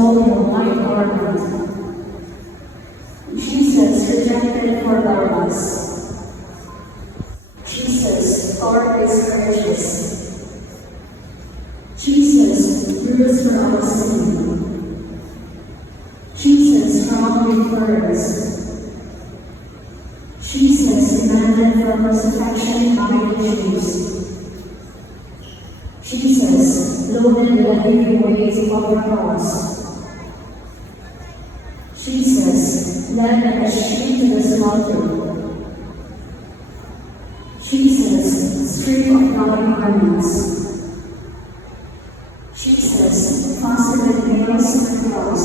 rolled in a white garment. Jesus rejected for Barabbas. Jesus, our grace courageous. Jesus, bruised for our sin. Jesus, strongly for us. Jesus, demanded for crucifixion by the Jews. Jesus, loaded with the heavy weight of our cross. Jesus, led by the sheep to the slaughter. Jesus, stripped of bloody garments. Jesus, fastened with nails to the cross.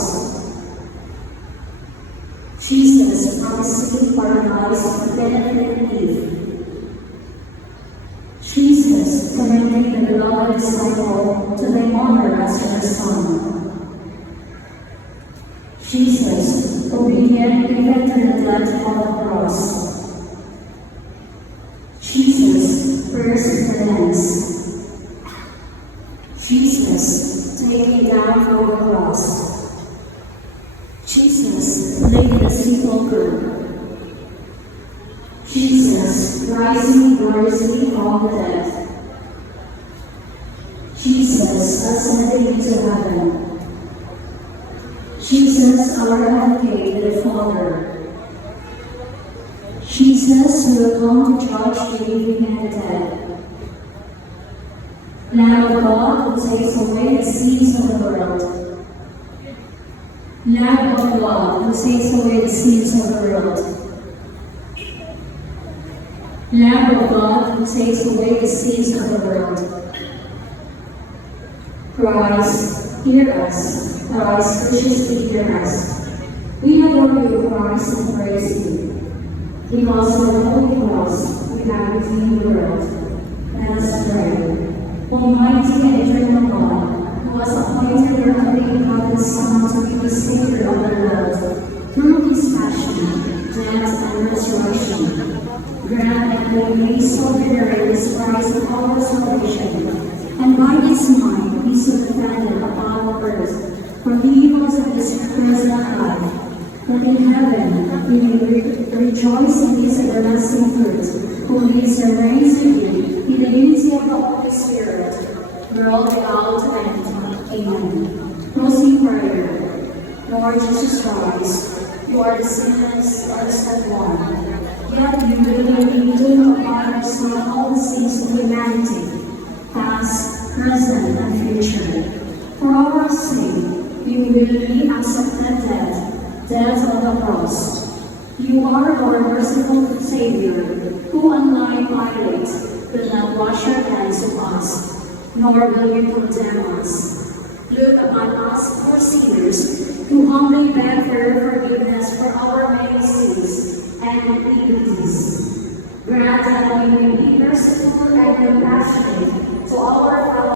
Jesus, promising paradise for benefit Eve. Jesus, commending the beloved disciple to the honor as her son. Jesus, obedient even to the death on the cross. Jesus, first in the lens. Jesus, taking down from the cross. Jesus, laid in the sepulchre. Jesus, rising gloriously from the dead. Jesus, ascending into heaven. Jesus, our advocate with the Father. Jesus, who will come to judge the living and the dead. Lamb of God, who takes away the sins of the world. Lamb of God, who takes away the sins of the world. Lamb of God, who takes away the sins of the world. Christ, hear us. Christ, graciously hear us. We adore you, Christ, and praise you. Because of the Holy Cross, we have redeemed the world. Let us pray. Almighty and eternal God, who has appointed your only begotten Son to be the Savior of the world, through his passion, death, and resurrection, grant that we may so venerate this Christ of our salvation, and by his mind be so defended upon earth from the evils of this present life, that in heaven we may rejoice in his everlasting fruit, who lives and reigns with you in the unity of the Holy Spirit, world without end. Amen. Closing prayer. Lord Jesus Christ, you are the sinless, innocent one. Yet you willingly took upon yourself all the sins of humanity, past, present, and future. For our sake, you willingly accepted death on the cross. You are our merciful Savior, who, unlike Pilate, will not wash your hands of us, nor will you condemn us. Look upon us, poor sinners, who humbly beg for your forgiveness for our many sins and iniquities. Grant that we may be merciful and compassionate to our fellow